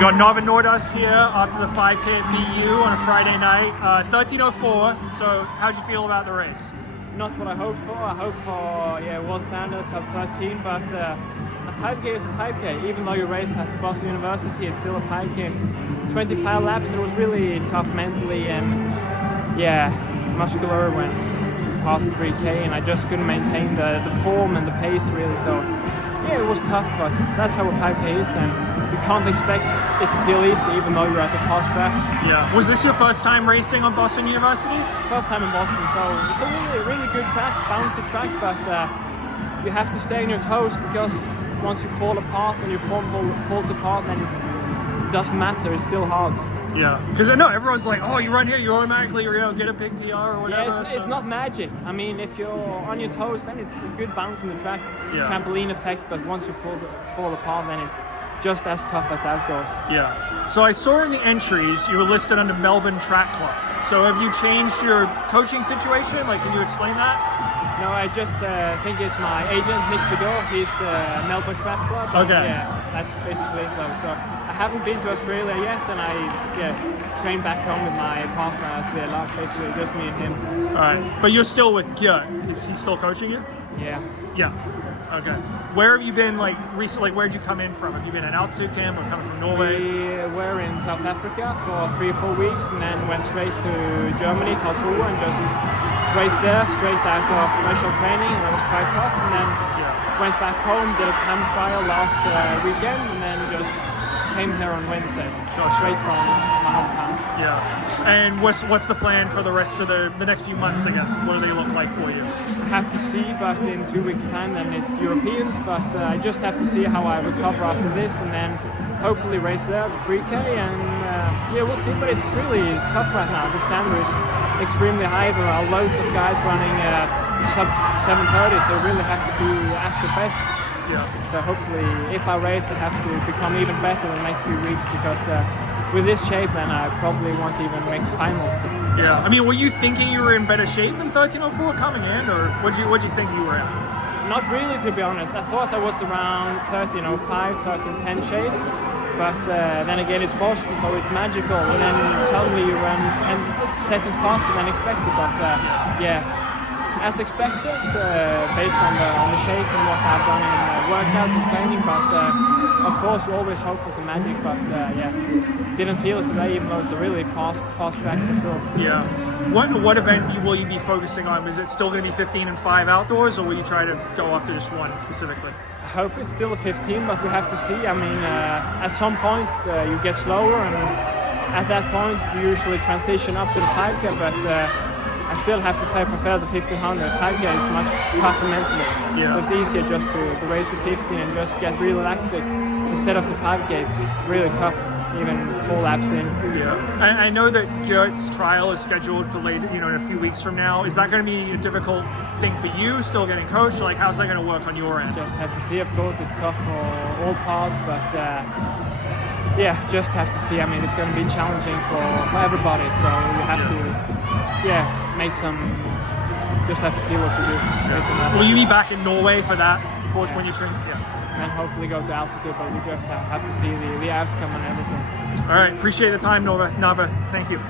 We got Narve Nordas here after the 5K at BU on a Friday night. 13:04. So how'd you feel about the race? Not what I hoped for. I hoped for world standards of 13, but a 5K is a 5K. Even though you race at Boston University, it's still a 5K. It's 25 laps. It was really tough mentally and muscular when past 3K, and I just couldn't maintain the form and the pace really. So it was tough, but that's how a 5K is, and you can't expect it to feel easy even though you're at the fast track. Yeah. Was this your first time racing on Boston University? First time in Boston, so it's a really good track, bouncy track, but you have to stay on your toes, because once you fall apart and your form falls apart, then it doesn't matter, it's still hard. Yeah, because I know everyone's like, oh, you run here, you automatically get a big PR or whatever. Yeah, it's not magic. I mean, if you're on your toes, then it's a good bounce in the track, trampoline effect, but once you fall apart, then it's just as tough as outdoors. Yeah. So I saw in the entries you were listed under Melbourne Track Club. So have you changed your coaching situation? Like, can you explain that? No, I just think it's my agent, Nick Bedore. He's the Melbourne Track Club. Okay. Yeah, that's basically it though. So I haven't been to Australia yet, and I train back home with my partner, Svela, basically just me and him. Alright. But you're still with Gjert. Is he still coaching you? Yeah. Yeah. Okay. Where have you been, like, recently? Like, where'd you come in from? Have you been in Altitude Camp or coming from Norway? We were in South Africa for 3 or 4 weeks, and then went straight to Germany, Karlsruhe, and just raced there straight out of professional training, and that was quite tough. And then went back home, did a time trial last weekend, and then just came here on Wednesday, straight from my hometown. Yeah. And what's the plan for the rest of the next few months, I guess? What do they look like for you? I have to see, but in 2 weeks' time, then it's Europeans. But I just have to see how I recover after this, and then hopefully race there, the 3K, and we'll see. But it's really tough right now. The standard is extremely high. There are loads of guys running sub 7:30, so really have to be at your best. Yeah. So hopefully, if I race, I have to become even better in the next few weeks, because with this shape, then I probably won't even make the final. Yeah. I mean, were you thinking you were in better shape than 13:04 coming in, or what'd you think you were in? Not really, to be honest. I thought I was around 13:05, 13:10 shape, but then again, it's Boston, so it's magical, and then suddenly you run 10 seconds faster than expected. But as expected, based on the shape and what I've done in workouts and training. But of course, you always hope for some magic. But didn't feel it today, even though it's a really fast track for sure. Yeah. What event will you be focusing on? Is it still going to be 15 and 5 outdoors, or will you try to go after just one specifically? I hope it's still a 15, but we have to see. I mean, at some point you get slower, and at that point you usually transition up to the 5K. But I still have to say I prefer the 1500. 5K is much tougher mentally. Yeah. So it's easier just to race the 15 and just get really lactic. Instead of the 5K, it's really tough, even 4 laps in. Yeah. I know that Gjert's trial is scheduled for later, in a few weeks from now. Is that going to be a difficult thing for you, still getting coached? Like, how's that going to work on your end? Just have to see, of course. It's tough for all parts, but just have to see. I mean, it's going to be challenging for everybody, so you have to make some, just have to see what to do. Will you be back in Norway for that, of course, when you train? Yeah. And then hopefully go to altitude, but we just have to see the outcome and everything. All right, appreciate the time, Narve. Thank you.